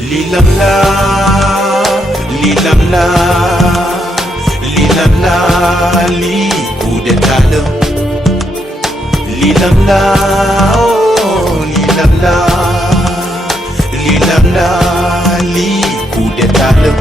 Lilam la, lilam la, lilam la, li coup d'état la. Lilam la, oh, lilam la, lilam la, li coup d'état la.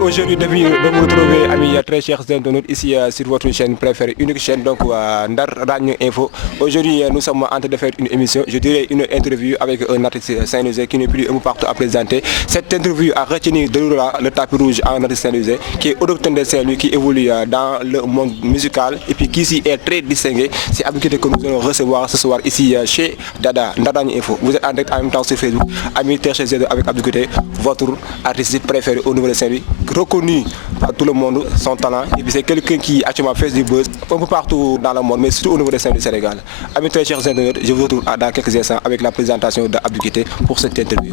Aujourd'hui, de vous retrouver, amis très chers internautes, ici sur votre chaîne préférée, unique chaîne, donc Ndar Radio Info. Aujourd'hui, nous sommes en train de faire une émission, je dirais une interview avec un artiste saint-louisien qui n'est plus un peu partout à présenter. Cette interview a retenu de le tapis rouge à un artiste saint-louisien qui est autochtone de Saint-Louis, qui évolue dans le monde musical et puis qui ici est très distingué. C'est habitué que nous allons recevoir ce soir ici chez Ndar Radio Info. Vous êtes en direct en même temps sur Facebook, amis très chers avec Abdou Guité, votre artiste préféré au niveau de Saint-Louis, reconnu par tout le monde, son talent, et puis c'est quelqu'un qui actuellement fait du buzz un peu partout dans le monde, mais surtout au niveau des Saint-Louis du Sénégal. Amis très chers internautes, je vous retrouve dans quelques instants avec la présentation d'Abdou Guité pour cette interview.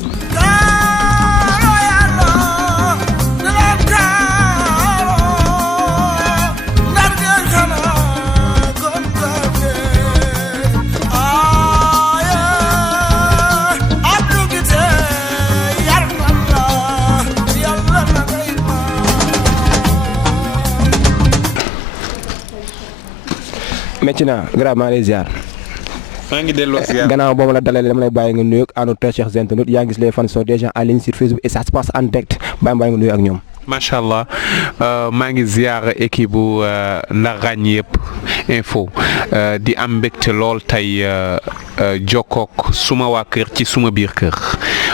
Maintenant, grave maa ngi lay ziar. maa ngi delloo ziar gannaaw boo ma la dalalee dama lay bàyyi nga nuyu ak nos très chers internautes yaa ngi gis les fans sont déjà en ligne sur Facebook et ça se passe en direct bàyyi nga nuyu ak ñoom. macha allah maa ngi ziar équipe bu Ndar Radio Info di am mbégte lool tey jokkook suma waa kër ci suma biir kër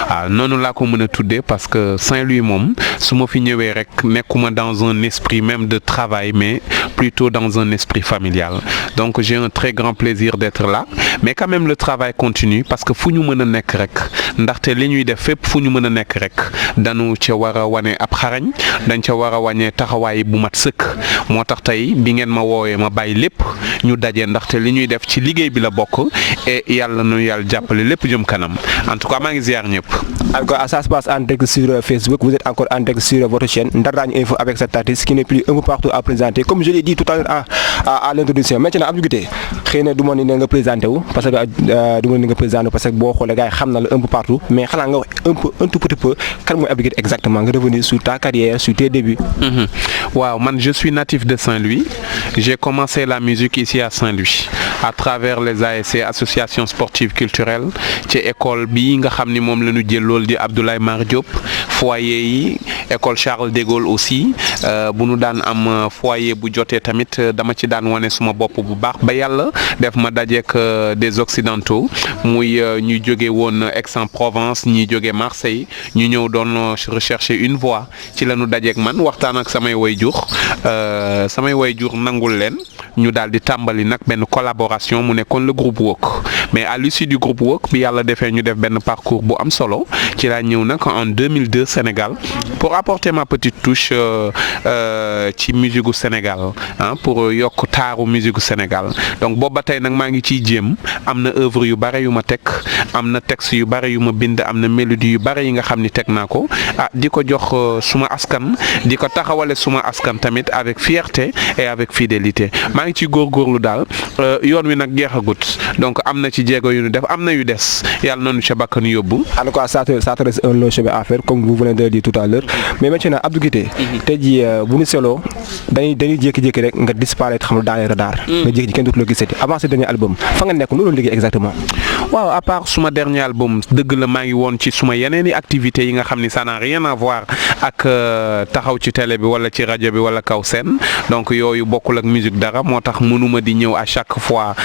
waaw noonu laa ko mën a tuddee parce que Saint-Louis moom su ma fi ñëwee rek nekkuma dans un esprit même de travail mais plutôt dans un esprit familial donc j'ai un très grand plaisir d'être là mais quand même le travail continue parce que fu ñu mën a nekk rek ndaxte li ñuy def fépp fu ñu mën a nekk rek dañu ca war a wane ab xarañ dañ ca war a wàññee taxawaay bu mat sëkk moo tax tey bi ngeen ma woowee ma bàyyi lépp ñu daje ndaxte li ñuy def ci liggéey bi la bokk et yàlla nu yàlla jàppale lépp jëm kanam en tout cas maa ngi ziar ñëpp. Encore ça se passe en direct sur Facebook, vous êtes encore en direct sur votre chaîne Ndar Radio Info avec cet artiste qui n'est plus un peu partout à présenter comme je l'ai dit tout à l'heure à l'introduction. Maintenant Abdou Guité xëy na du ma ni nga présenté wu parce que du ma ni nga présenté parce que boo xoolee gars yi xam na la un peu partout mais xanaa nga wax un tout petit peu kan mooy Abdou Guité exactement nga revenir sur ta carrière sur tes débuts. Waaw man je suis natif de Saint-Louis. J'ai commencé la musique ici à Saint-Louis à travers les ASC associations sportives culturelles ci école bi nga xam ni moom la ñu jël loolu di Abdoulaye Mar Diop foyer yi école Charles de Gaulle aussi bu nu daan am foyer bu jotee tamit dama ci daan wane suma bopp bu baax ba yàlla def ma dajeek des occidentaux muy ñu jóge woon Aix-en-Provence ñi jóge Marseille ñu ñëw doon rechercher une voix ci la ñu dajeek man waxtaan ak samay wayjur nangul leen ñu daal di tàmbali nag benn collaboration mu nekkoon le groupe Work mais à l'issue du groupe Work bi yàlla defee ñu def benn parcours bu am solo ci laa ñëw nag en 2002 Sénégal pour apporter ma petite touche ci musique gu Sénégal pour yokk taaru musique gu Sénégal donc boobu ba tey nag maa ngi ciy jéem am na œuvre yu bare yu ma teg am na texte yu bare yu ma bind am na mélodie yu bare yi nga xam ni teg naa ko di ko jox suma askan di ko taxawale suma askan tamit avec fierté et avec fidélité maa ngi ciy góorgóorlu daal yoon wi nag jeexagut donc am na ci jéego yu ñu def am na yu des yàlla nañu ca bakkan yóbbu. En tout cas ça te reste un long chemin à faire comme vous venez de le dire tout à l'heure mais maintenant Abdou Guité tey jii bu ñu seetloo dañuy jékki-jékki rek nga disparaître xam dans les radars nga jékki-jékki kenn dootu la gisati avant ce dernier album fa nga nekk loolu liggéey exactement. waaw à part suma dernier album dëgg la maa ngi woon ci suma yeneeni activités yi nga xam ni ça n'a rien à voir ak taxaw ci télé bi wala ci rajo bi wala kaw seen donc yooyu bokkul ak musique dara moo tax mënuma di ñëw à chaque fois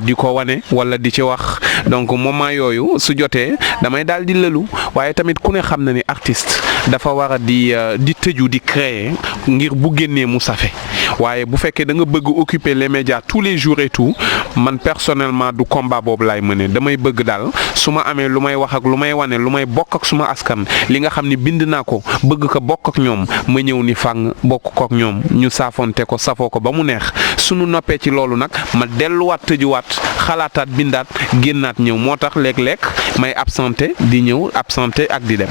di ko wane wala di ci wax donc moment yooyu su jotee damay daal di lëlu waaye tamit ku ne xam na ni artiste dafa war a di tëju di créer ngir bu génnee mu safe waaye bu fekkee da nga bëgg occuper les médias tous les jours et tout man personnellement du combat boobu laay mëne damay bëgg daal su ma amee lu may wax ak lu may wane lu may bokk ak suma askan li nga xam ni bind naa ko bëgg ko bokk ak ñoom ma ñëw ni fang bokk ko ak ñoom ñu saafonte ko safoo ko ba mu neex sunu noppee ci loolu nag ma delluwaat tëjuwaat xalaataat bindaat génnaat ñëw moo tax léeg-léeg may absenté di ñëw absenté ak di dem.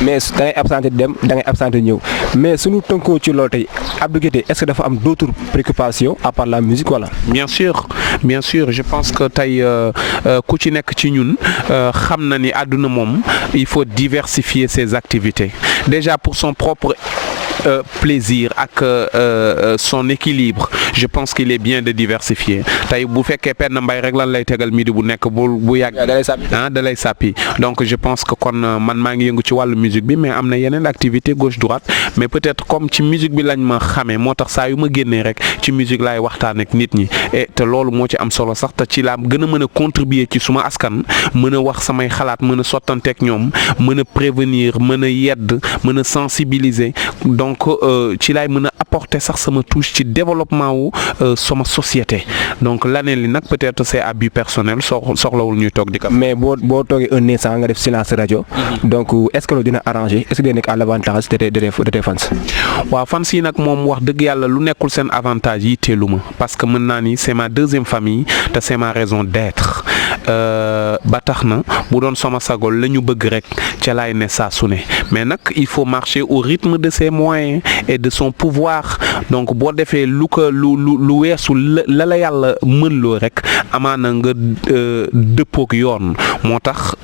mais da ngay absenté dem da ngay absenté ñëw mais suñu tënkoo ci loolu tey Abdou Guité est-ce que dafa am d'autres préoccupations à part la musique wala. bien sûr je pense que tey ku ci nekk ci ñun xam na ni àdduna moom il faut diversifier ses activités déjà pour son propre plaisir ak son équilibre je pense qu'il est bien de diversifier tey bu fekkee penn mbay rek lan lay tegal midi bu nekk bu yàgg da lay sàppi donc je pense que kon man maa ngi yëngu ci wàllu musique bi mais am na yeneen activité gauche droite mais peut-être comme ci musique bi lañ ma xamee moo tax saa yu ma génnee rek ci musique laay waxtaan ak nit ñi et te loolu moo ci am solo sax te ci laa gën a mën a contribuer ci suma askan mën a wax samay xalaat mën a sottanteeg ñoom mën a prévenir mën a yedd mën a sensibiliser donc ci laay mën a apporter sax sama touche ci développement wu sama société donc l'année li nag peut-être c'est à but personnel soxlawul ñuy toog di ko. mais boo toogee un instant nga def silence rajo. donc est-ce que loolu dina arranger est-ce que dina nekk à l'avantage de tes fans. waaw fans yi nag moom wax dëgg yàlla lu nekkul seen avantage yi teelu ma parce que mën naa ni c'est ma deuxième famille te c'est ma raison d'être ba tax na bu doon sama sagol la ñu bëgg rek ca laay ne saa su ne mais nag il faut marcher au rythme de ses moyens et de son pouvoir donc boo defee lu weesu la yàlla mën loo rek amaana nga dëppook yoon moo tax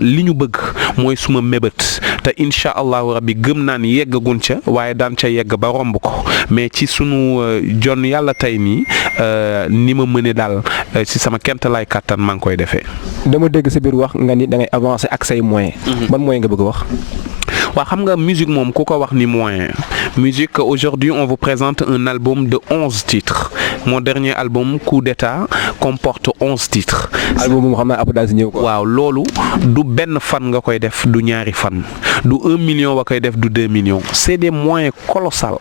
li ñu bëgg mooy suma mébét te incha allahu rabbi gëm naa ni yeggagun ca waaye daan ca yegg ba romb ko mais ci sunu jon yàlla tey nii ni ma mëne daal ci sama kent lay kàttan maa ngi koy defee. dama dégg sa biir wax nga ni da ngay avancer ak say moyens. ban moyen nga bëgg a wax. waaw xam nga musique moom ku ko wax ni moyen musique aujourd'hui on vous présente un album de 11 titres mon dernier album Coup d'État comporte 11 titres. album moom xam naa après daal si ñëw ko. waaw loolu du benn fan nga koy def du ñaari fan du 1 million nga koy def du 2 millions c'est des moyens colossaux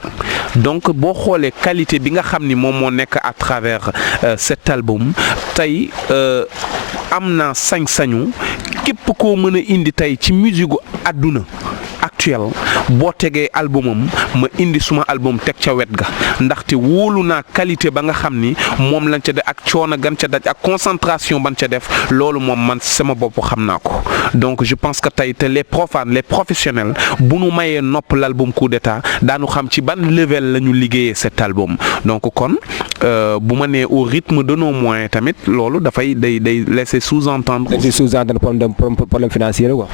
donc boo xoolee qualité bi nga xam ni moom moo nekk à travers cet album tey am na sañ-sañu képp koo mën a indi tey ci musique gu àdduna actuel boo tegee albumam ma indi suma album teg ca wet ga ndaxte wóolu naa qualité ba nga xam ni moom lañ ca def ak coono gan ca daj ak concentration ban ca def loolu moom man sama bopp xam naa ko donc je pense que tey te les profanes les professionnels bu nu mayee nopp l'album Coup d'État daanu xam ci ban level la ñu liggéeyee cet album donc kon bu ma nee au rythme de nos moyens tamit loolu dafay day laisser sous-entendre. problème financier la quoi.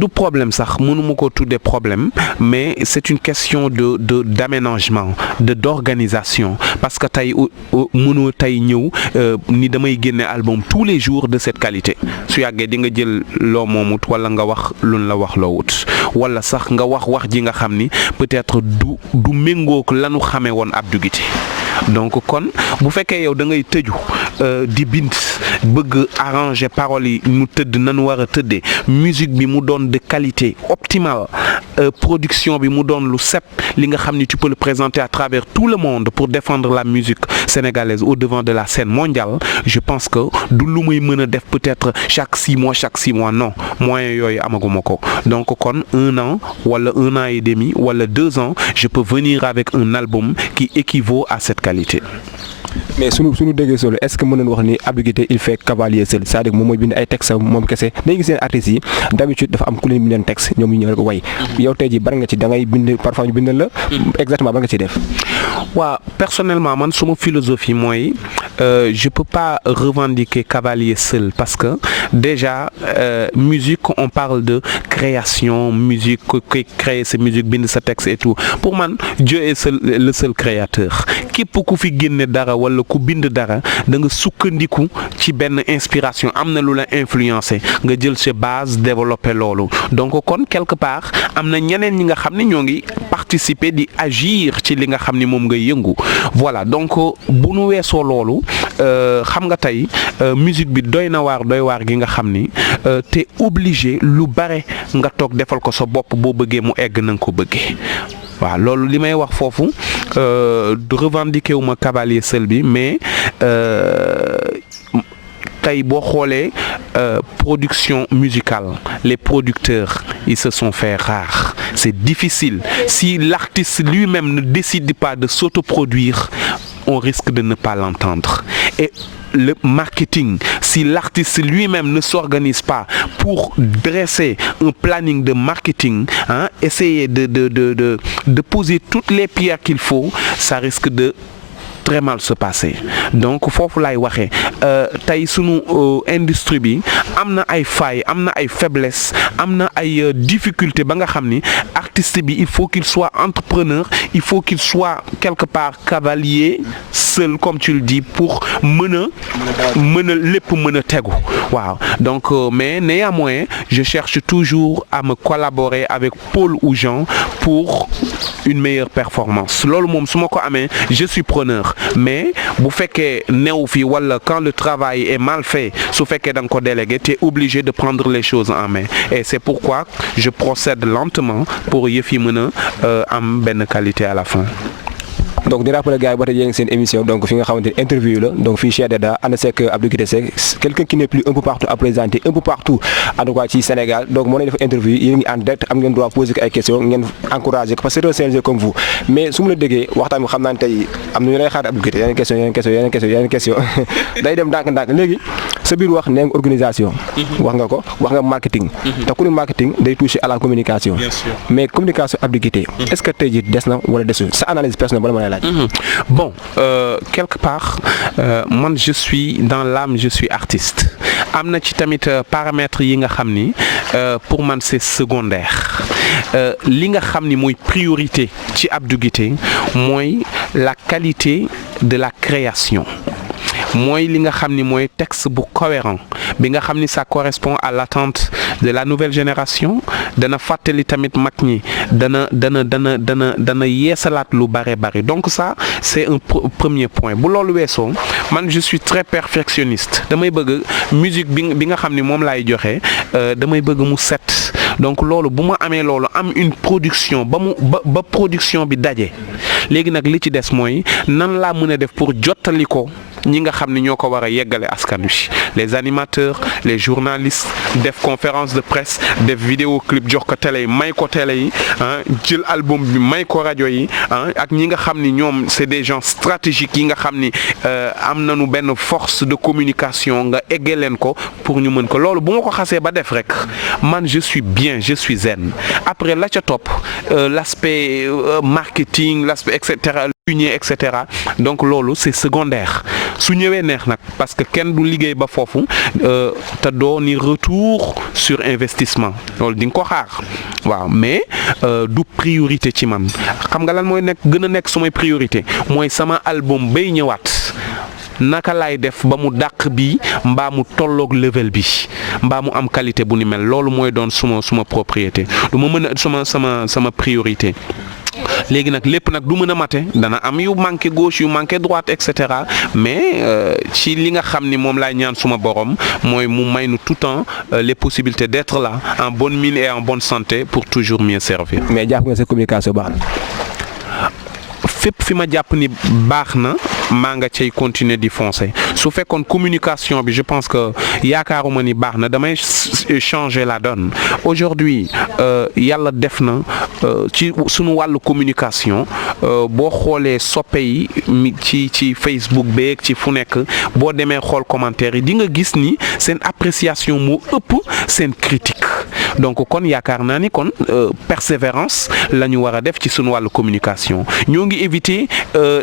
du problème sax mënuma ko tudde problème mais c'est une question d'aménagement d'organisation parce que tey mënoo tey ñëw ni damay génne album tous les jours de cette qualité su yàggee di nga jël loo moomut wala nga wax luñ la wax loo wut wala sax nga wax ji nga xam ni peut-être du méngook lanu xamee woon Abdou Guité donc kon bu fekkee yow da ngay tëju di bind bëgg arranger paroles yi mu tëdd nanu war a tëddee musique bi mu doon de qualité optimale production bi mu doon lu set li nga xam ni tu peux le présenter à travers tout le monde pour défendre la musique sénégalaise au devant de la scène mondiale je pense que du lu muy mën a def peut-être chaque 6 mois non moyen yooyu amaguma ko donc kon 1 an wala 1 an et demi wala 2 ans je peux venir avec un album qui équivaut à cette qualité. mais suñu déggee solo est-ce que mën nañu wax ni Abdou Guité il fait cavalier seul c'est-à-dire moom mooy bind ay texte moom kese dañuy gis seen artistes yi d'habitude dafa am ku leen bindeen texte ñoom ñu ñëw rek way yow tey ji bari nga ci da ngay bind parfois ñu bindal la exactement ba nga ci def. waaw personnellement man suma philosophie mooy je peux pas revendiquer cavalier seul parce que déjà musique on parle de création musique koy créer sa musique bind sa texte et tout pour man Dieu est le seul créateur képp ku fi génne dara wala ku bind dara da nga sukkandiku ci benn inspiration am na lu la influencer nga jël sa base développer loolu donc kon quelque part am na ñeneen ñi nga xam ne ñoo ngi participer di agir ci li nga xam ni moom nga yëngu voilà donc bu nu weesoo loolu xam nga tey musique bi doy waar gi nga xam ni te obligé lu bare nga toog defal ko sa bopp boo bëggee mu egg na nga ko bëggee waaw loolu li may wax foofu du revendiquer wu ma cavalier seul bi mais tey boo xoolee production musicale les producteurs ils se sont fait rares c'est difficile si l'artiste lui-même ne décide pas de s'autoproduire on risque de ne pas l'entendre et le marketing si l'artiste lui-même ne s'organise pas pour dresser un planning de marketing, essayer de poser toutes les pierres qu'il faut, ça risque de très mal se passer. Donc foofu laay waxee tey sunu industrie bi am na ay failles am na ay faiblesses am na ay difficultés ba nga xam ni artiste bi il faut qu'il soit entrepreneur, il faut qu'il soit quelque part cavalier seul comme tu le dis pour mën a lépp mën a tegu waaw. Donc mais néanmoins je cherche toujours à me collaborer avec Paul ou Jean pour une meilleure performance. Loolu moom su ma ko amee je suis preneur. Mais bu fekkee néew fi wala quand le travail est mal fait su fekkee da nga ko délégué tu es obligé de prendre les choses en main et c'est pourquoi je procède lentement pour yëf yi mën a am benn qualité à la fin. donc di rappeler gars yi ba tey yéen seen émission donc fi nga xamante ni interview la donc fii Cheikh Deda ànd seeg Abdou Guité Seck quelqu'un qui n'est plus un peu partout à présenter un peu partout en tout cas ci Sénégal donc moo leen def interview yéen ngi en direct am ngeen droit poser ko ay questions ngeen encourager ko parce que c'est un CNG comme vous mais su ma la déggee waxtaan bi xam naa ne tey am na ñu lay xaar Abdou Guité yeneen question day dem ndànk léegi sa biir wax nee nga organisation wax nga ko wax nga marketing te ku ne marketing day toucher à la communication mais communication Abdou Guité est-ce que tey jii des na wala desul sa analyse personnelle bala ma lay laaj. Bon, quelque part man je suis dans l'âme, je suis artiste am na ci tamit paramètres yi nga xam ni pour man c'est secondaire li nga xam ni mooy priorité ci Abdou Guité mooy la qualité de la création mooy li nga xam ni mooy texte bu cohérent bi nga xam ni ça correspond à l'attente de la nouvelle génération dana fàttali tamit mag ñi dana yeesalaat lu bare donc ça c'est un premier point bu loolu weesoo man je suis très perfectionniste damay bëgg musique bi nga xam ni moom laay joxe damay bëgg mu set donc loolu bu ma amee loolu am une production ba production bi daje léegi nag li ci des mooy nan laa mën a def pour jottali ko ñi nga xam ni ñoo ko war a yeggale askan wi les animateurs les journalistes def conférence de presse def vidéo clip jox ko télé yi may ko télé yi jël album bi may ko rajo yi ak ñi nga xam ni ñoom c'est des gens stratégiques yi nga xam ni am nañu benn force de communication nga eggee leen ko pour ñu mën ko loolu bu ma ko xasee ba def rek man je suis bien je suis zen après la ca topp l'aspect marketing l'aspect etc. Donc loolu c'est secondaire su ñëwee neex nag parce que kenn du liggéey ba foofu te doo ni retour sur investissement loolu di nga ko xaar waaw mais du priorité ci man xam nga lan mooy gën a nekk sumay priorité mooy sama album bay ñëwaat naka laay def ba mu dàq bi mbaa mu tolloog level bi mbaa mu am qualité bu ni mel loolu mooy doon suma propriété du ma mën a sama priorité. léegi nag lépp nag du mën a mate dana am yu manqué gauche yu manqué droite etc. mais ci li nga xam ni moom laay ñaan suma borom mooy mu may nu tout temps les possibilités d'être là en bonne mine et en bonne santé pour toujours mieux servir. mais jàpp nga sa communication baax na. fépp fi ma jàpp ni baax na maa nga cay continuer di foncer su fekkoon communication bi je pense que yaakaaruma ni baax na damay changer la donne aujourd'hui yàlla def na ci sunu wàllu communication boo xoolee soppe yi ci Facebook beeg ci fu nekk boo demee xool commentaire yi di nga gis ni seen appréciation moo ëpp seen critique donc kon yaakaar naa ni kon persévérance la ñu war a def ci sunu wàllu communication ñoo ngi éviter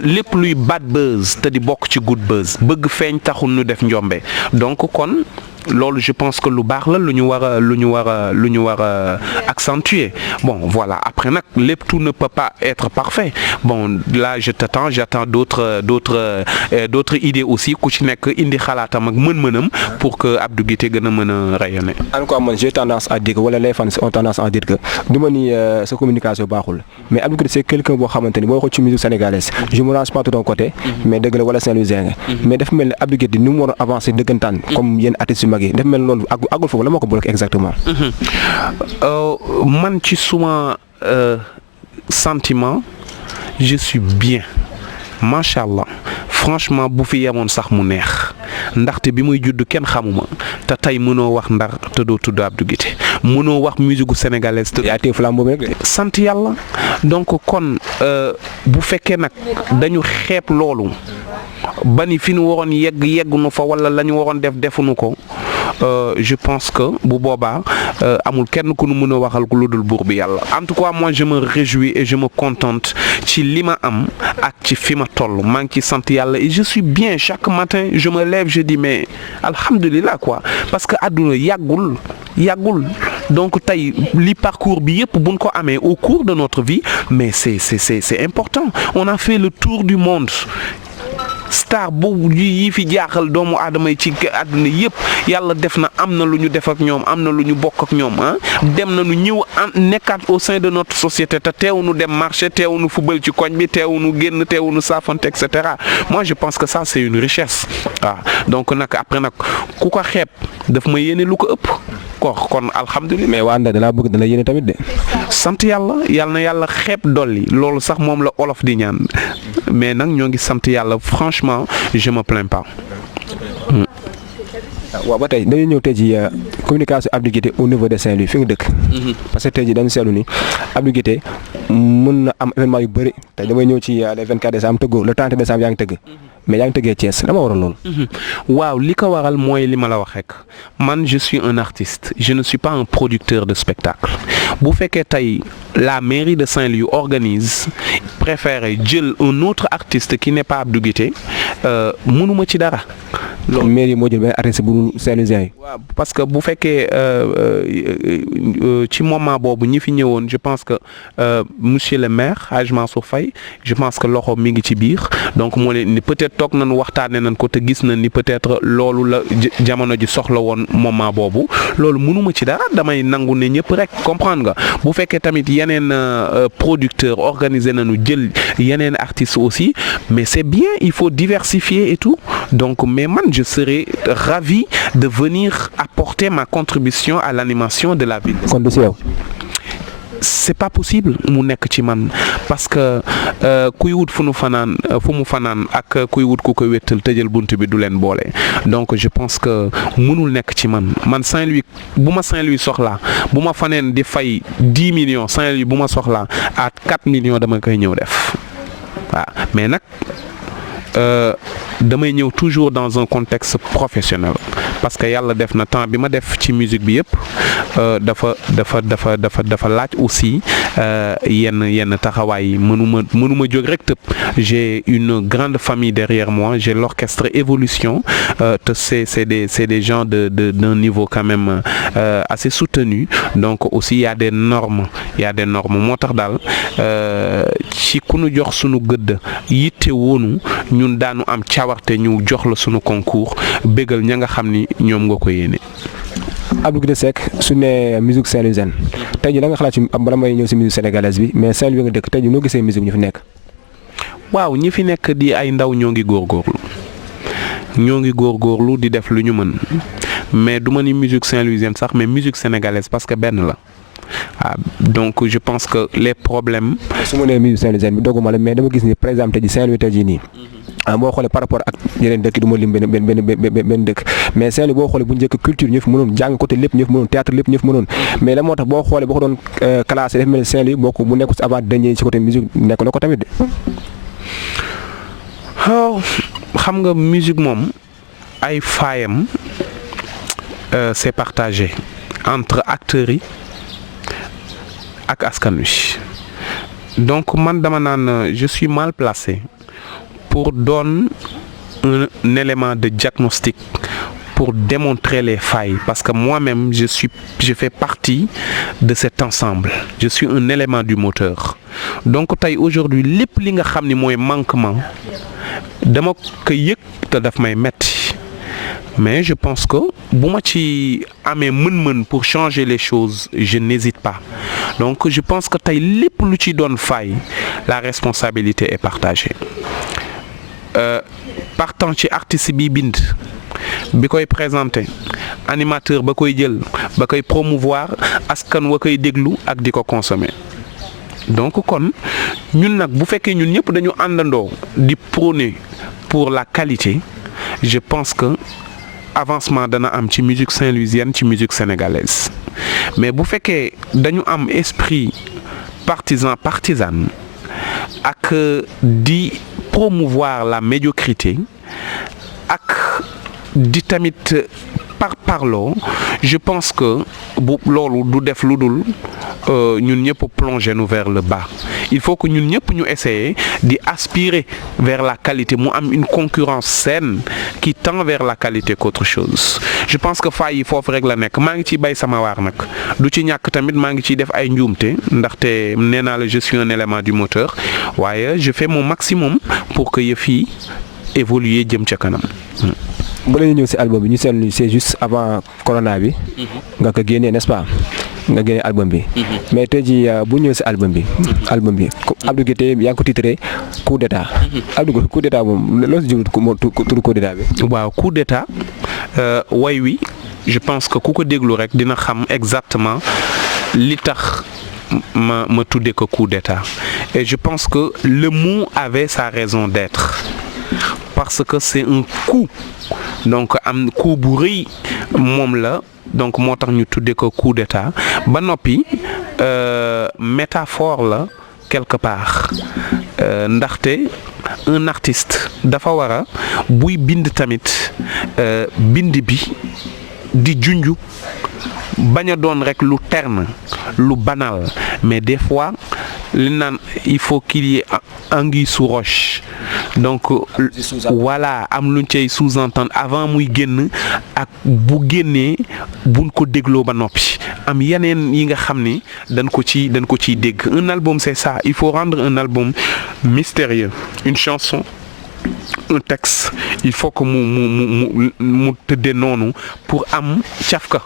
lépp luy bad buzz te di bokk ci good buzz bëgg feeñ taxul ñu def njombe donc kon loolu je pense que lu baax la lu ñu war a accentuer bon voilà après nag lépp tout ne peut pas être parfait bon là j'attends d'autres idées aussi ku ci nekk indi xalaatam ak mën-mënam pour que Abdou Guité gën a mën a rayonner. en quoi man j'ai tendance à dire que wala les fans ont tendance à dire que du ma ni sa communication baaxul mais Abdou Guité c'est quelqu'un boo xamante ni boo xool ci musique sénégalaise je me range pas de ton côté mais dëgg la wala Saint-Louisien nga mais dafa mel ni Abdou Guité ni mu war a avancer dëggantaan comme yenn artistes def mel noonu agul foofu la moo ko bloqué exactement. man ci suma sentiment je suis bien macha allah franchement bu fi yemoon sax mu neex ndaxte bi muy judd kenn xamuma te tey mënoo wax Ndar te doo tudd Abdou Guité mënoo wax musique sénégalaise te yaa tee flambeau bi rek sant yàlla donc kon bu fekkee nag dañu xeeb loolu ba ni fi nu waroon yeggunu fa wala la ñu waroon defuñu ko je pense que bu boobaa amul kenn ku nu mën a waxal ku lu dul buur bi yàlla. En tout cas moi je me réjouis et je me contente ci li ma am ak ci fi ma toll maa ngi ci sant yàlla et je suis bien chaque matin je me lève je dis mais alhamdulillah quoi parce que àdduna yàggul donc tey li parcours bi yëpp buñ ko amee au cours de notre vie mais c'est important on a fait le tour du monde. star boobu yi fi jaaxal doomu aadama yi ci àdduna yëpp yàlla def na am na lu ñu def ak ñoom am na lu ñu bokk ak ñoom dem nañu ñëw nekkaat au sein de notre société te teewuñu dem marché teewuñu football ci koñ bi teewuñu génn teewuñu saafante et cetera moi je pense que ça c'est une richesse waaw donc nag après nag ku ko xeeb daf ma yéene lu ko ëpp kon alhamdulilah. mais waa Ndar da laa bëgg dana yéene tamit de. sant yàlla na yàlla xeeb dolli loolu sax moom la olof di ñaan mais nag ñoo ngi sant yàlla franchement je me plains pas. waaw ba tey dañuy ñëw tey ji communication Abdou Guité au niveau de Saint-Louis fi nga dëkk. parce que tey ji dañu seetlu ni Abdou Guité mën na am événement yu bëri tey damay ñëw ci les 24 décembre tëggoo le 30 décembre yaa ngi tëgg. mais yaa ngi tëggee Thiès dama waral loolu. waaw li ko waral mooy li ma la wax rek man je suis un artiste je ne suis pas un producteur de spectacle bu fekkee tey la mairie de Saint-Louis organise préféré jël un autre artiste qui n'est pas Abdou Guité mënuma ci dara. loolu mairie moo jël benn artiste bu Saint-Louisien yi. waaw parce que bu fekkee ci moment boobu ñi fi ñëwoon je pense que monsieur le maire Hadj Mansour Faye je pense que loxo mi ngi ci biir donc moo leen ni peut-être toog nañu waxtaanee nañ ko te gis na ni peut-être loolu la jamono ji soxla woon moment boobu loolu mënuma ci dara damay nangu ne ñëpp rek comprendre nga bu fekkee tamit yeneen producteur organisé nañu jël yeneen artistes aussi mais c'est bien il faut diversifier et tout donc mais man je serais ravi de venir apporter ma contribution à l'animation de la ville. kon du si yow. c'est pas possible mu nekk ci man parce que kuy wut fu mu fanaan ak kuy wut ku ko wéttal tëjal bunt bi du leen boole donc je pense que mënul nekk ci man Saint-Louis bu ma Saint-Louis soxlaa bu ma faneen di fay 10 millions Saint-Louis bu ma soxlaa à 4 millions dama koy ñëw def waaw mais nag damay ñëw toujours dans un contexte professionnel parce que yàlla def na temps bi ma def ci musique bi yëpp dafa laaj aussi yenn taxawaay yi mënuma jóg rek tëb j'ai une grande famille derrière moi j'ai l'orchestre Évolution te c'est des gens d'un niveau quand même assez soutenu donc aussi il y a des normes moo tax daal ci ku nu jox sunu gëdd yitte woonu ñun daanu am cawarte ñu jox la sunu concours bégal ña nga xam ni ñoom nga ko yéene. Abdou Guité Seck su ne musique saint-louisienne tey jii da nga xalaat ci bala may ñëw si musique sénégalaise bi mais Saint-Louis nga dëkk tey jii noo gisee musique ñu fi nekk. waaw ñi fi nekk di ay ndaw ñoo ngi góorgóorlu di def lu ñu mën mais du ma ni musique saint-louisienne sax mais musique sénégalaise parce que benn la. donc je pense que les problèmes. su ma nee musique saint-louisienne bi dogguma la mais dama gis ni par exemple tey jii Saint-Louis tey jii nii boo xoolee par rapport ak yeneen dëkk du ma lim benn dëkk mais Saint-Louis boo xoolee bu njëkk culture ñëpp mënoon jàng côté lépp ñëpp mënoon théâtre lépp ñëpp mënoon mais la moo tax boo xoolee boo ko doon classé def mel ni Saint-Louis boo ko bu nekkul si avant dernier ci côté musique nekk na ko tamit de. xam nga musique moom ay faayam c'est partagé entre acteurs yi ak askan wi donc man dama naan je suis mal placé pour donner un élément de diagnostic pour démontrer les failles parce que moi-même je fais partie de cet ensemble je suis un élément du moteur donc tey aujourd'hui lépp li nga xam ni mooy manquement dama ko yëg te daf may metti mais je pense que bu ma ci amee mën-mën pour changer les choses je n'hésite pas donc je pense que tey lépp lu ci doon faille la responsabilité est partagée partant ci artiste bi bind bi koy présenter animateur ba koy jël ba koy promouvoir askan wa koy déglu ak di ko consommer donc kon ñun nag bu fekkee ñun ñëpp dañu àndandoo di prôner pour la qualité je pense que avancement dana am ci musique saint-louisienne ci musique sénégalaise mais bu fekkee dañu am esprit partisan ak di promouvoir la médiocrité ak di tamit par parlo je pense que bu loolu du def lu dul ñun ñëpp plonger nous vers le bas il faut que ñun ñëpp ñu essayer di aspirer vers la qualité mu am une concurrence saine qui tend vers la qualité qu'autre chose je pense que fay yi foofu rek la nekk maa ngi ciy bay sama waar nag du ci ñàkk tamit maa ngi ciy def ay njuumte ndaxte nee naa la je suis un élément du moteur waaye je fais mon maximum pour que yëf yi évoluer jëm ca kanam. bu la ñu ñëw si album bi ñu seetlu c'est juste avant corona bi. nga ko génnee n'est-ce pas nga génnee album bi. mais tey jii bu ñëw si album bi. Abdou Guité yaa ngi ko titré coup d'état. Abdou coup d'état moom loo si jublu turu coup d'état bi. waaw coup d'état way wi je pense que ku ko déglu rek dina xam exactement li tax ma tuddee ko coup d'état et je pense que le mot avait sa raison d'être parce que c'est un coup. donc am coup bu rëy moom la donc moo tax ñu tuddee ko coup d'état ba noppi métaphore la quelque part ndaxte un artiste dafa war a buy bind tamit bind bi di junju bañ a doon rek lu terne lu banal mais des fois li naan il faut qu'il y ait anguille sous roche donc voilà am luñ cay sous-entendre avant muy génn ak bu génnee buñ ko dégloo ba noppi am yeneen yi nga xam ni dañ ko ciy dégg un album c'est ça il faut rendre un album mystérieux une chanson un texte il faut que mu tëddee noonu pour am cafka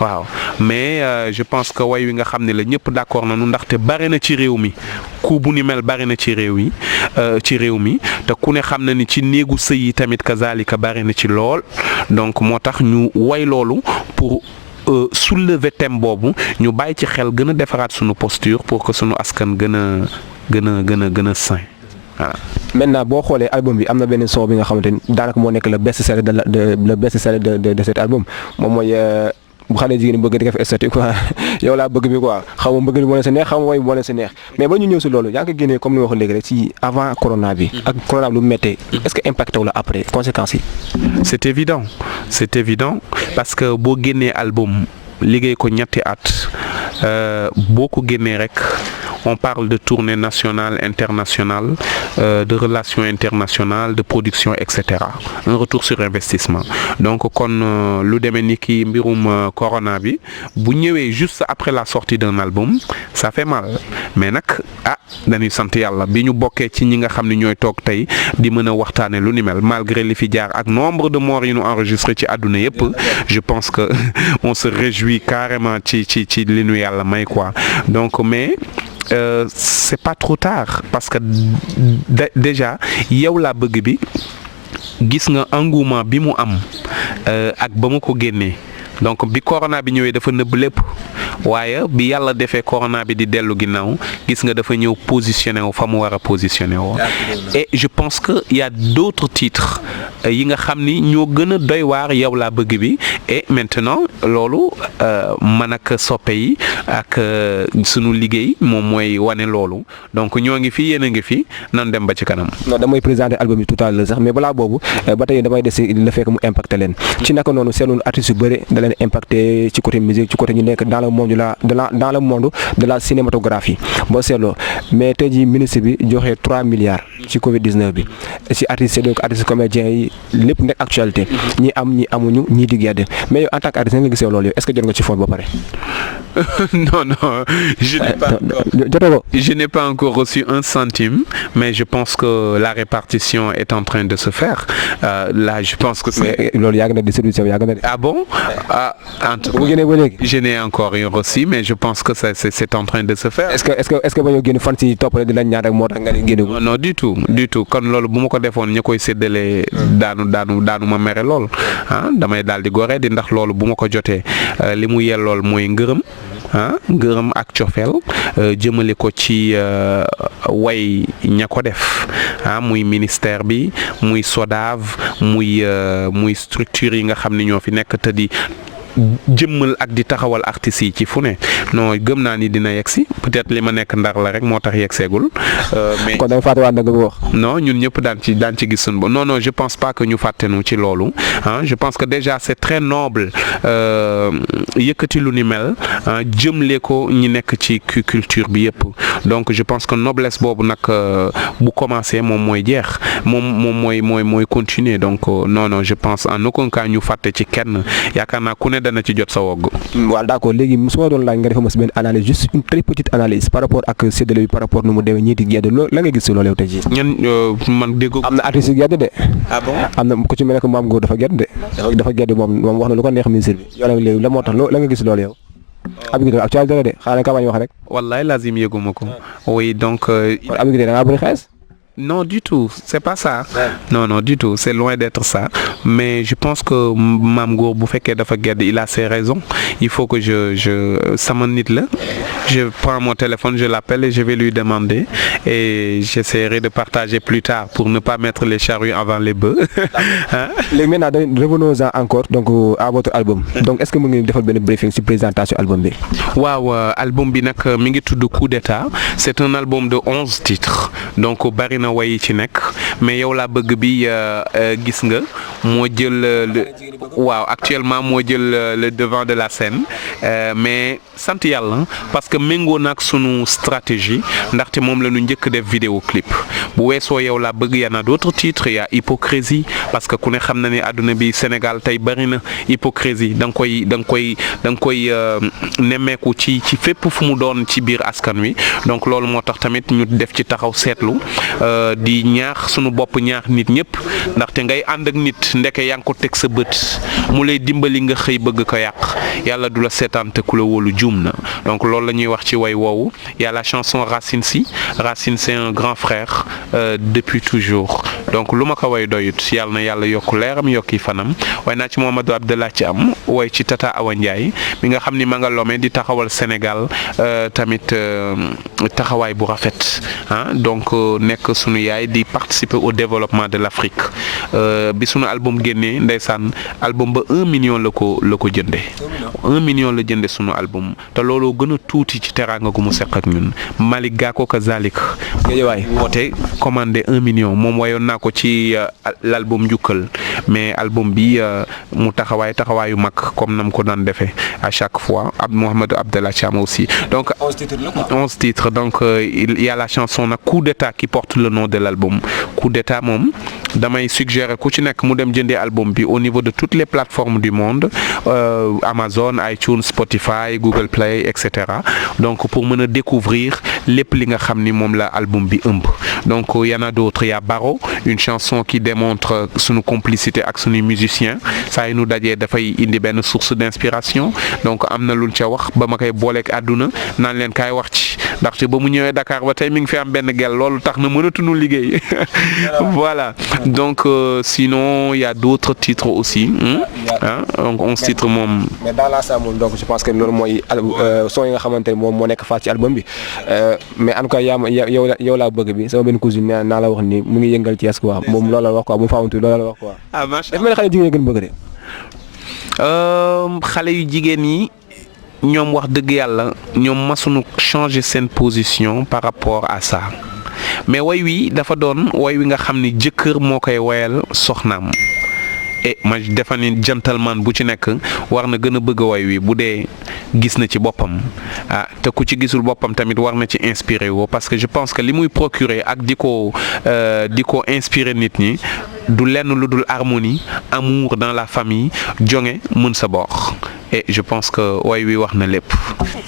waaw mais je pense que way wi nga xam ne la ñëpp d'accord nañu ndaxte bari na ci réew mi ku bu ni mel bari na ci réew mi te ku ne xam na ni ci néegu sëy yi tamit kazalika bari na ci lool donc moo tax ñu way loolu pour soulever thème boobu ñu bàyyi ci xel gën a defaraat sunu posture pour que sunu askan gën a sain voilà. Maintenant boo xoolee album bi am na benn son bi nga xamante ni daanaka moo nekk le best-seller de cet album moom mooy bu xale jigéen bëgg di def statut quoi yow laa bëgg bi quoi xaw ma bëgg bi moo leen sa neex xaw ma way bi moo leen sa neex mais ba ñu ñëw si loolu yaa ngi ko génnee comme ni ma waxoon léegi rek si avant corona bi ak corona bi lu méttee est-ce que impacté wu la après conséquences yi. c'est évident parce que boo génnee album liggéey ko ñetti at boo ko génnee rek on parle de tournée nationale internationale de relations internationales de production etc. un retour sur investissement donc kon lu demee ni ki mbirum corona bi bu ñëwee juste après la sortie d'un album ça fait mal mais nag dañuy sant yàlla bi ñu bokkee ci ñi nga xam ne ñooy toog tey di mën a waxtaane lu ni mel malgré li fi jaar ak nombre de morts yi ñu enregistré ci àdduna yëpp je pense que on se réjouit carrément ci li ñu yàlla may quoi donc mais c'est pas trop tard parce que déjà yow laa bëgg bi gis nga engouement bi mu am ak ba ma ko génnee donc bi corona bi ñëwee dafa nëbb lépp waaye bi yàlla defee corona bi di dellu ginnaaw gis nga dafa ñëw positionné wu fa mu war a positionné woo et je pense que y a d'autres titres yi nga xam ni ñoo gën a doy waar yow laa bëgg bi et maintenant loolu man ak soppe yi ak sunu liggéey moom mooy wane loolu donc ñoo ngi fi yéen a ngi fi nan dem ba ci kanam. non damay présenter album bi tout à l'heure sax mais balaa boobu ba tey damay des le fait que mu impacté leen ci naka noonu seetlu artistes yu bëri da leen impacté ci côté musique ci côté ñu nekk dans le monde dans le monde de la cinématographie boo seetloo mais tey jii ministre bi joxe 3 milliards ci Covid 19 bi ci artistes donc artistes comédiens yi lépp nekk actualité ñi am ñi amuñu ñii di gedd mais yow en tant qu'artiste nga gisee loolu yow est-ce que jot nga ci fond ba pare. non je n'ai pas encore reçu un centime mais je pense que la répartition est en train de se faire là je pense que c'est loolu yàgg na distribution yàgg na. ah bon en tout cas je n'ai encore rien reçu mais je pense que c'est en train de se faire. est-ce que ba ñoo génn fan si toppale di la ñaan rek moo tax nga génn. non du tout kon loolu bu ma ko defoon ña koy séddale daanu ma mere lool damay daal di gore di ndax loolu bu ma ko jotee li mu yellool mooy ngërëm ak cofeel jëmale ko ci way ña ko def muy ministère bi muy SODAV muy structure yi nga xam ne ñoo fi nekk te di jëmmal ak di taxawal artistes yi ci fu ne non gëm naa ni dina yegsi peut-être li ma nekk ndar la rek moo tax yegseegul mais kon da nga fàtte waa Ndar nga wax. non ñun ñëpp daan ci gis suñu non je pense pas que ñu fàttenu ci loolu je pense que déjà c'est très noble yëkkati lu ni mel jëmle ko ñi nekk ci culture bi yëpp donc je pense que noblesse boobu nag bu commencé moom mooy jeex moom mooy continuer donc non je pense en aucun cas ñu fàtte ci kenn yaakaar naa ku ne dana ci jot sa wogg. waaw d'accord léegi su ma doon laaj nga defal ma si benn analyse juste une très petite analyse par rapport ak séddale bi par rapport nu mu demee ñiiti gedd loolu la nga gis si loolu yow tey jii. man dégg am na artiste yu gedd de. ah bon am na ku ci mel ne que Mame Goor dafa gedd de. dafa gedd moom wax na lu ko neex ministre bi yow nag léegi la moo tax la nga gis loolu yow. Aby Guité actualité la de xaaral ka bañ wax rek. wallaay lazim yëguma ko. oui donc. kon Aby Guité da ngaa bëri xaalis. Non du tout, c'est pas ça. Ouais. Non du tout, c'est loin d'être ça. Mais je pense que Mame Goor bu fekkee dafa gedd il a ses raisons. Il faut que sama nit la. Je prends mon téléphone, je l'appelle et je vais lui demander et j'essaierai de partager plus tard pour ne pas mettre les charrues avant les bœufs. Léegi maintenant revenons-en encore donc à votre album. Donc est-ce que mu ngi defal benn briefing ci présentation album bi. waaw album bi nag mi ngi tudd Coup d'état. C'est un album de 11 titres. Donc bari na way ci nekk mais yow laa bëgg bi gis nga moo jël waaw actuellement moo jël le devant de la scène mais sant yàlla parce que méngoo nag sunu stratégie ndaxte moom la ñu njëkk def vidéo clip bu weesoo yow laa bëgg y en a d'autres titres y a hypocrisie parce que ku ne xam na ne àdduna bi Sénégal tey bari na hypocrisie da nga koy nemmeeku ci fépp fu mu doon ci biir askan wi donc loolu moo tax tamit ñu def ci taxaw seetlu di ñaax sunu bopp ñaax nit ñëpp ndaxte ngay ànd ak nit ndeke yaa ngi ko teg sa bët mu lay dimbali nga xëy bëgg ko yàq yàlla du la seetaan te ku la wóolu juum na donc loolu la ñuy wax ci way woowu y a la chanson Racine Sy Racine c'est un grand frère depuis toujours donc lu ma ko way doyut yàlla na yàlla yokku leeram yokki fanam way naa ci Mouhamadou Abdallah Thiam way ci Tata Awa Ndiaye mi nga xam ni ma nga Lomé di taxawal Sénégal tamit taxawaay bu rafet donc nekk sunu yaay di participer au développement de l'Afrique bi sunu album génnee ndeysaan album ba 1 million la ko jëndee 1 million la jënde sunu album te looloo gën a tuuti ci teraanga gu mu seq ak ñun Malick Gakou kazalik woote commandé 1 million moom wayoon naa ko ci l'album Njukkal mais album bi mu taxawaayu mag comme nam ko daan defee à chaque fois Mouhamadou Abdallah Thiam aussi donc 11 titres donc il y a la chanson nag Coup d'état qui porte le nom de l'album Coup d'état moom damay suggérer ku ci nekk mu dem jëndee album bi au niveau de toutes les plateformes du monde Amazon iTunes Spotify Google Play etc. donc pour mën a découvrir lépp li nga xam ni moom la album bi ëmb donc y en a d'autres y a Baro une chanson qui démontre sunu complicité ak sunu musiciens saa yu nu dajee dafay indi benn source d'inspiration donc am na luñ ca wax ba ma koy booleeg àdduna naan leen kaay wax ci ndaxte ba mu ñëwee Dakar ba tey mi ngi fi am benn gel loolu tax na mënatuñu liggéey voilà donc sinon il y a d'autres titres aussi donc 11 titres moom. mais dans l'ensemble donc je pense que loolu mooy son yi nga xamante ne moom moo nekk face ci album bi mais en tout cas yow laa bëgg bi sama benn cousine naa la wax ni mu ngi yëngal ci est quoi moom loolu la wax quoi mu faawantu loolu la wax quoi. ah macha Allah dafa mel ni xale jigéen gën bëgg de. xale yu jigéen yi ñoom wax dëgg yàlla ñoom masuñu changer seen position par rapport à ça mais way wi dafa doon way wi nga xam ni jëkkër moo koy wayal soxnaam et ma defa ni gentleman bu ci nekk war na gën a bëgg way wi bu dee gis na ci boppam te ku ci gisul boppam tamit war na ci inspiré woo parce que je pense que li muy procurer ak di ko inspiré nit ñi du lenn lu dul harmonie amour dans la famille jonge mën sa bor et je pense que way wi wax na lépp.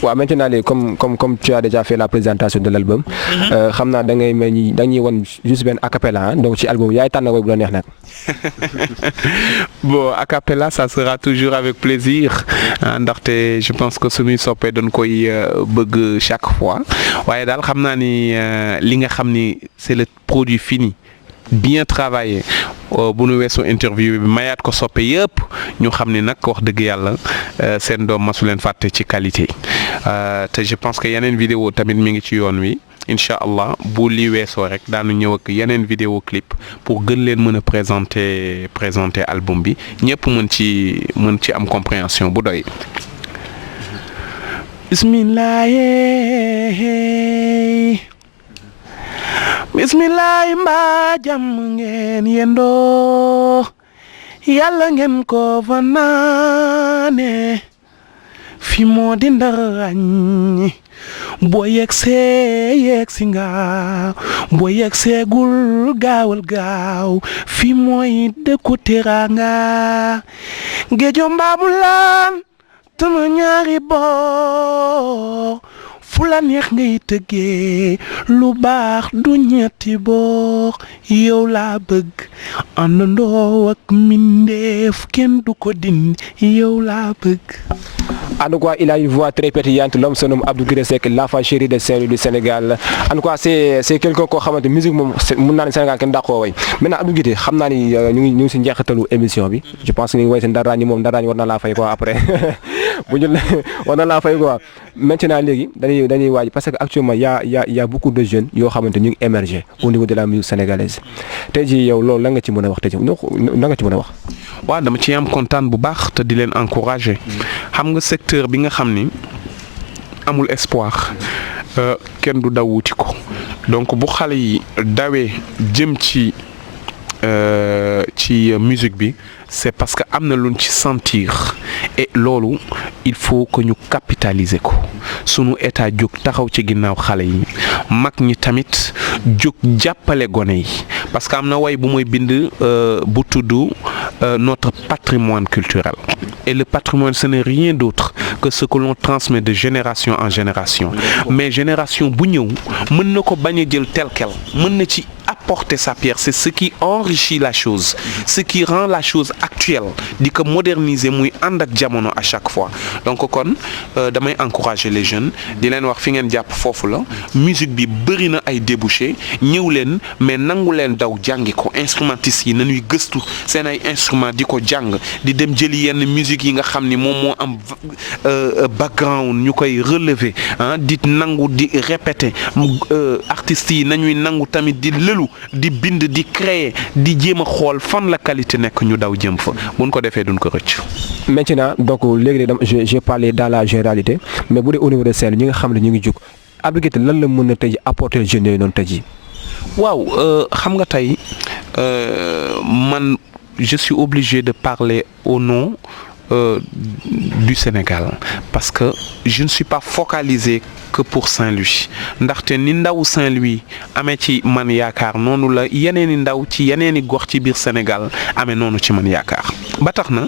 waaw maintenant léegi comme tu as déjà fait la présentation de l'album xam naa da ngay dañuy won juste benn a cappella donc ci album yaay tànn way bu la neex nag. bon a cappella ça sera toujours avec plaisir ndaxte je pense que suñuy soppee dañ koy bëgg chaque fois waaye daal xam naa ni li nga xam ni c'est le produit fini bien travaillé bu nu weesoo interview bi mayaat ko soppe yëpp ñu xam ni nag wax dëgg yàlla seen doom masu leen fàtte ci qualité te je pense que yeneen vidéo tamit mi ngi ci yoon wi incha allah bu lii weesoo rek daanu ñëw ak yeneen vidéo clip pour gën leen mën a présenter album bi ñëpp mën ci am compréhension bu doy. bismillahi mbaa jàmm ngeen yendoo yàlla ngeen ko fanaane fi moo di ndarañ boo yegsi nga boo yegseegul gaawal gaaw fi mooy dëkku teraanga géejo mbaamu laan tama ñaari boor fu la neex ngay tëggee lu baax du ñetti boor yow laa bëgg àndandoo ak mindeef kenn du ko dindi yow laa bëgg. En tout cas, il a une voix très pétillante. L'homme se nomme Abdou Guité Seck, l'enfant chéri de Saint-Louis du Sénégal. En tout cas, c'est quelqu'un koo xamante musique moom mun naa ne Sénégal kenn dàqoo way. Maintenant Abdou Guité xam naa ni ñu ngi si njeexitalu émission bi. Je pense que ni way si Ndaraañi moom Ndaraañi war na laa fay quoi après bu ñu war na laa fay quoi. Maintenant léegi dañuy waaj parce que actuellement y a beaucoup de jeunes yoo xamante ñu ngi émerger au niveau de la musique sénégalaise. Tey jii yow loolu la nga ci mën a wax tey jii la nga ci mën a wax. waaw dama ci am kontaan bu baax te di leen encourager. xam nga secteur bi nga xam ni amul espoir kenn du daw wuti ko donc bu xale yi dawee jëm ci musique bi c'est parce que am na luñ ci sentir et loolu il faut que ñu capitaliser ko sunu état jóg taxaw ci ginnaaw xale yi mag ñi tamit jóg jàppale gone yi parce que am na way bu mooy bind bu tudd notre patrimoine culturel et le patrimoine ce n'est rien d'autre que ce que l'on transmet de génération en génération mais génération bu ñëw mën na ko bañ a jël tel quel mën na ci apporter sa pierre c'est ce qui enrichit la chose ce qui rend la chose actuelle di ko moderniser muy ànd ak jamono à chaque fois donc kon damay encourager les jeunes di leen wax fi ngeen jàpp foofu la musique bi bëri na ay débouchés ñëw leen mais nangu leen daw jàngi ko instrumentistes yi nañuy gëstu seen ay instruments di ko jàng di dem jëli yenn musique yi nga xam ni moom moo am background ñu koy relever di nangu di répéter artistes yi nañuy nangu tamit di lëlu di bind di créer di jéem a xool fan la qualité nekk ñu daw jëm fa buñ ko defee duñ ko rëcc. Maintenant donc léegi j'ai parlé dans la généralité mais bu dee au niveau de Saint-Louis ñi nga xam ne ñu ngi jóg Abdou Guité lan la mën a tey apporter jeunes yooyu noonu tey jii. waaw xam nga tey man je suis obligé de parler au nom du Sénégal parce que je ne suis pas focalisé que pour Saint-Louis ndaxte ni ndaw Saint-Louis amee ci man yaakaar noonu la yeneeni ndaw ci yeneeni gox ci biir Sénégal amee noonu ci man yaakaar ba tax na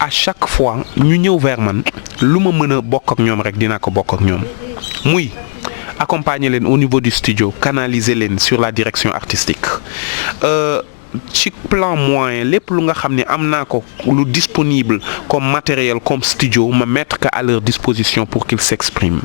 à chaque fois ñu ñëw vers man lu ma mën a bokk ak ñoom rek dinaa ko bokk ak ñoom muy accompagner leen au niveau du studio canaliser leen sur la direction artistique ci plan moyen lépp lu nga xam ne am naa ko lu disponible comme matériel comme studio ma mettre que à leur disposition pour qu'ils s'expriment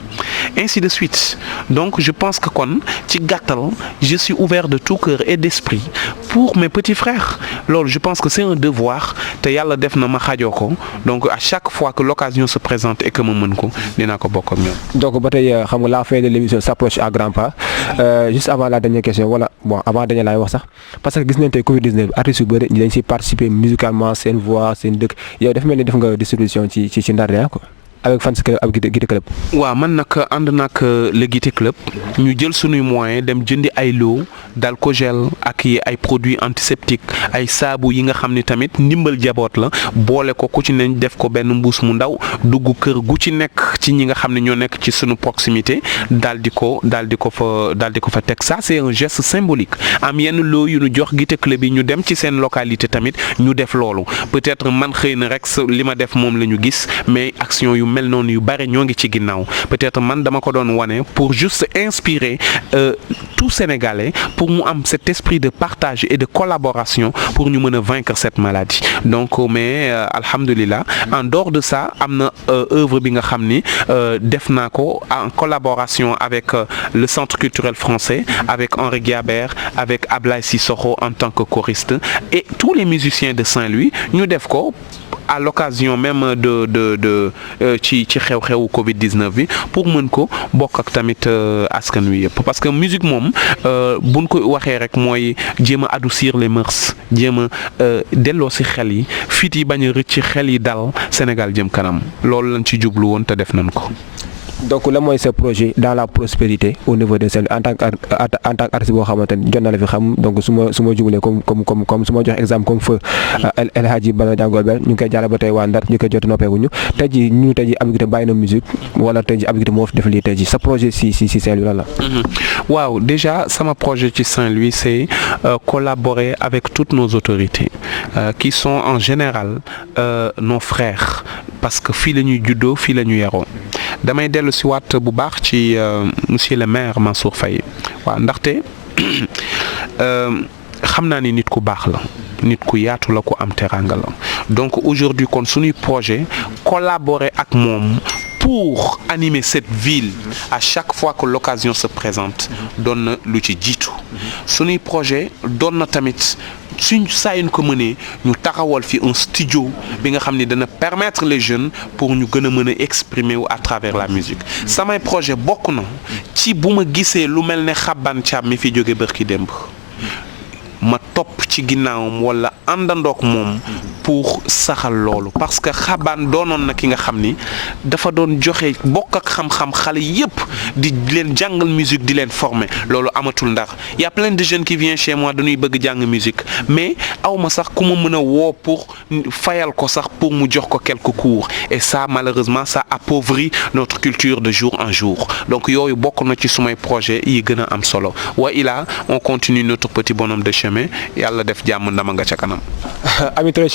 ainsi de suite donc je pense que kon ci gàttal je suis ouvert de tout cœur et d'esprit pour mes petits frères loolu je pense que c'est un devoir te yàlla def na ma xajoo ko donc à chaque fois que l'occasion se présente et que ma mën ko dinaa ko bokk ak ñoom. donc ba tey xam nga la fin de l'émission s'approche à grands pas juste avant la dernière question wala bon avant dernière laay wax sax parce que gis nañ tey Covid-19 artistes yu bëri dañ si participer musicalement seen voix seen dëkk yow dafa mel ni def nga distribution ci Ndar quoi avec fans club ak Guité club. waaw man nag ànd nag le Guité club ñu jël sunuy moyens dem jëndi ay lot d'alcogel ak ay produits antiseptiques ay saabu yi nga xam ni tamit ndimbal jaboot la boole ko ku ci nañ def ko benn mbuus mu ndaw dugg kër gu ci nekk ci ñi nga xam ne ñoo nekk ci sunu proximité daal di ko fa teg ça c'est un geste symbolique am yenn lot yu ñu jox Guité club yi ñu dem ci seen localité tamit ñu def loolu peut-être man xëy na rek li ma def moom la ñu gis mais action yu mel noonu yu bare ñoo ngi ci ginnaaw peut-être man dama ko doon wane pour juste inspirer tout Sénégalais pour mu am cet esprit de partage et de collaboration pour ñu mën a vaincre cette maladie donc mais alhamdulillah en dehors de ça am na œuvre bi nga xam ni def naa ko en collaboration avec le Centre culturel français avec Henri Guiabert avec Ablaye Sissoko en tant que choriste et tous les musiciens de Saint-Louis ñu def ko à l'occasion même de ci xew-xewu Covid-19 bi pour mën ko bokk ak tamit askan wi yëpp parce que musique moom buñ ko waxee rek mooy jéem a adoucir les mœurs jéem a delloo si xel yi fit yi bañ a rëcc ci xel yi dal Sénégal jëm kanam loolu lañ ci jublu woon te def nañ ko. donc lan mooy sa projet dans la prospérité au niveau de Saint-Louis en tant qu'artiste boo xamante ni jot na la fi xam donc su ma jubalee comme su ma jox exemple comme feu El Hadji Bala Diango Bel ñu ngi koy jaarale ba tey waa Ndar ñu koy jot noppeekuñu tey jii ñu tey jii Abdou Guité bàyyi na musique wala tey jii Abdou Guité moo fi def lii tey jii sa projet si Saint-Louis lan la. waaw déjà sama projet ci Saint-Louis c'est collaborer avec toutes nos autorités qui sont en général nos frères parce que fii la ñuy juddoo fii la ñu yaroo damay dellu si waat bu baax ci monsieur le maire Mansour Faye waaw ndaxte xam naa ni nit ku baax la nit ku yaatu la ku am teranga la donc aujourd'hui kon suñuy projet collaborer ak moom pour animer cette ville à chaque fois que l'occasion se présente doon na lu ci jiitu suñuy projet doon na tamit suñ saa yu ñu ko mënee ñu taxawal fi un studio bi nga xam ni dana permettre les jeunes pour ñu gën a mën a exprimer wu à travers la musique samay projet bokk na ci bu ma gisee lu mel ne Xaban Thiam mi fi jóge bërki démb ma topp ci ginnaawam wala àndandook moom pour saxal loolu parce que Xaban doonoon na ki nga xam ni dafa doon joxe bokk ak xam-xam xale yépp di leen jàngal musique di leen former loolu amatul Ndar y a plein de jeunes qui viennent chez moi dañuy bëgg jàng musique mais awma sax ku ma mën a woo pour fayal ko sax pour mu jox ko quelques cours et ça malheureusement ça appauvrit notre culture de jour en jour donc yooyu bokk na ci sumay projet yi gën a am solo wa ila on continue notre petit bonhomme de chemin yàlla def jàmm ndama nga ca kanam. Amis très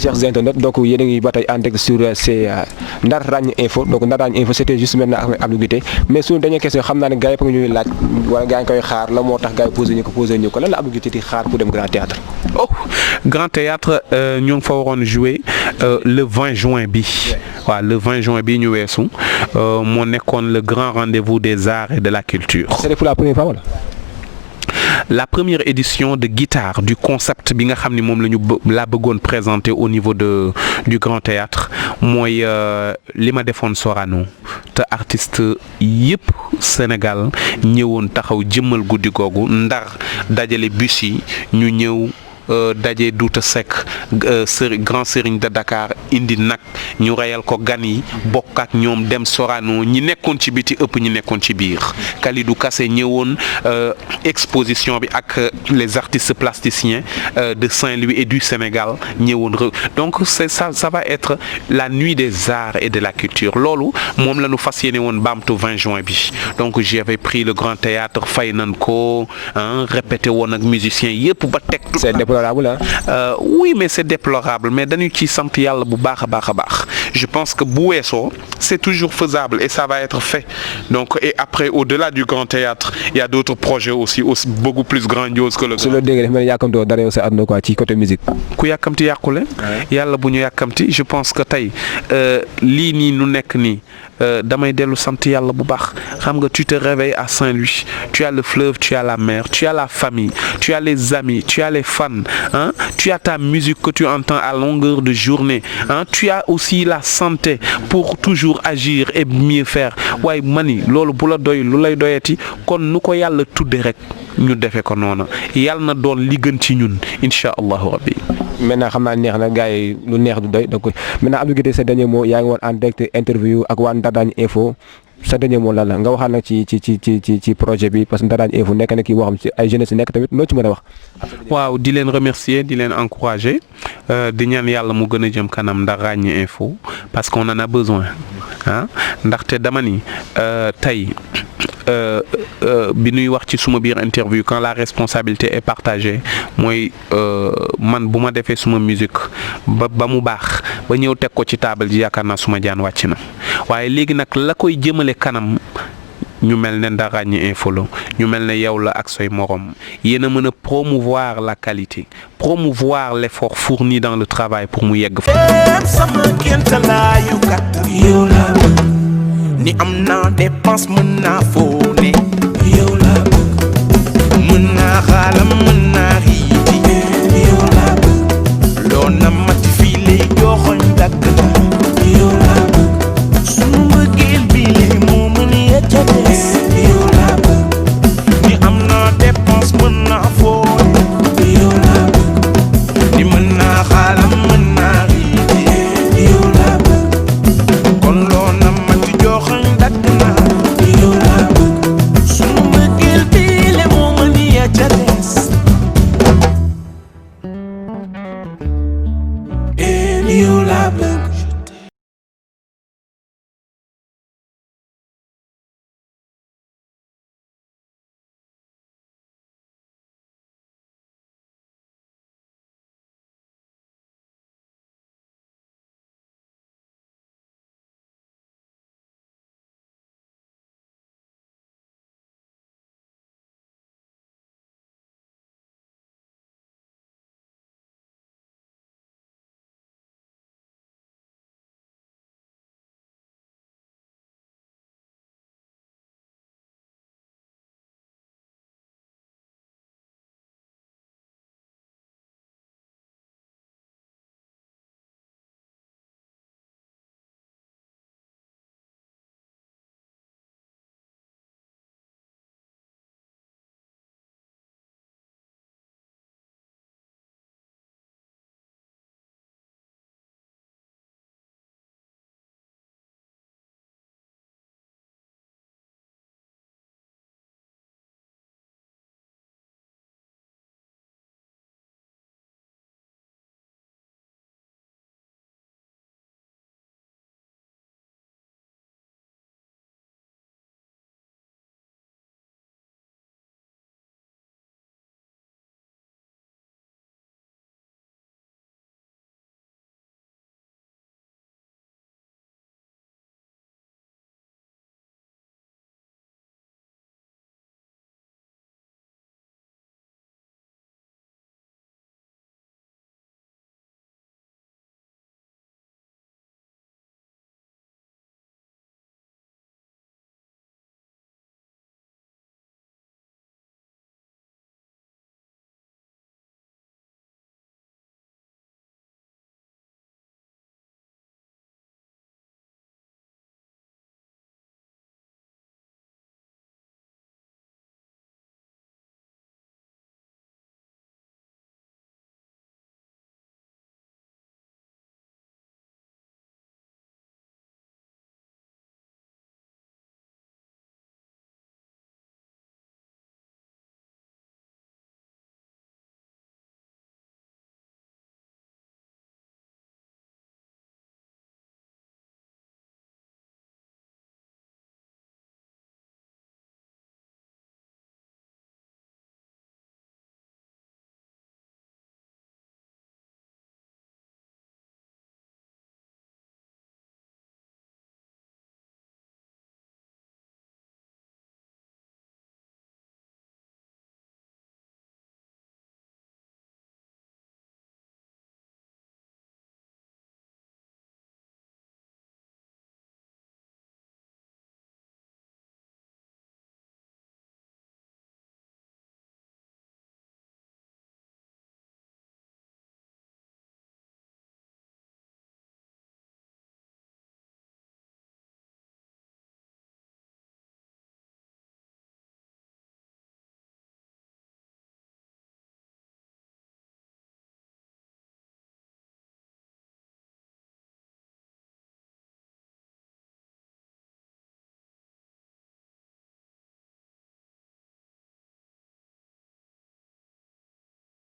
chers internautes donc yéen a ngi ba tey en direct sur c'est Ndar Raññ Info donc Ndar Raññ Info c'était juste maintenant avec Abdou Guité mais suñu dernière question xam naa ne gars yi nga ñuy laaj wala gars yi koy xaar la moo tax gars yi posé ñu ko lan la Abdou Guité di xaar pour dem Grand Théâtre. oh Grand Théâtre ñoo ngi fa waroon jouer le 20 juin bi waaw le 20 juin bi ñu weesu moo nekkoon le grand rendez-vous des arts et de la culture. C'était pour la première fois wala. La première édition de guitare du concept bi nga xam ni moom la bëggoon présenter au niveau du Grand Théâtre mooy li ma defoon Sorano te artiste yëpp Sénégal ñëwoon taxaw jëmmal guddi googu Ndar dajale bus yi ñu ñëw daje Douta Seck grand sëriñ de Dakar indi nag ñu reyal ko gan yi bokk ak ñoom dem Sorano ñi nekkoon ci biti ëpp ñi nekkoon ci biir Kalidou Kassé ñëwoon exposition bi ak les artistes plasticiens de Saint-Louis et du Sénégal ñëwoon donc ça va être la nuit des arts et de la culture loolu moom la ñu fas yéene woon baamtu 20 juin bi donc j'avais pris le Grand Théâtre fay nañ ko répété woon ak musiciens yëpp ba teg oui mais c'est déplorable mais dañu ci sant yàlla bu baax a baax je pense que bu weesoo c'est toujours faisable et ça va être fait donc et après au-delà du Grand Théâtre il y a d'autres projets aussi beaucoup plus grandioses que le su la déggee dafa mel ni yàkkamtoo dara yow sa àdduna quoi ci côté musique ku yàkkamti yàqule yàlla bu ñu yàkkamti je pense que tey lii nii nu nekk nii damay dellu sant yàlla bu baax xam nga tu te réveilles à Saint-Louis tu as le fleuve tu as la mer tu as la famille tu as les amis tu as les fans tu as ta musique que tu entends à longueur de journée tu as aussi la santé pour toujours agir et mieux faire waaye mani loolu bu la doy lu lay doyati kon nu ko yàlla tudde rek ñu defe ko noona yàlla na doon li gën ci ñun incha allahu rabbi. maintenant xam naa neex na gars yi lu neex du doy donc maintenant Abdou Guité sa dernier mot yaa ngi woon en direct interview ak waa Ndar Raññ Info sa dernier mot lan la nga waxaat nag ci projet bi parce que Ndar Raññ Info nekk na kii boo xam ci ay jeunesse nekk tamit noo ci mën a wax. waaw di leen remercier di leen encourager di ñaan yàlla mu gën a jëm kanam Ndar Raññ Info parce qu'on en a besoin ndaxte dama ni tey bi nuy wax ci suma biir interview quand la responsabilité est partagée mooy man bu ma defee suma musique ba mu baax ba ñëw teg ko ci table ji yaakaar naa suma jaan wàcc na waaye léegi nag la koy jëmale kanam ñu mel ne Ndar Raññ Info la ñu mel ne yow la ak say morom yéen a mën a promouvoir la qualité promouvoir l'effort fourni dans le travail pour mu yegg fa. ni am naa dépense mën naa fóone yow laa bëgg mën naa xaalam mën naa riiti yow laa bëgg loo na mati fii lay joxoñ yow laa bëgg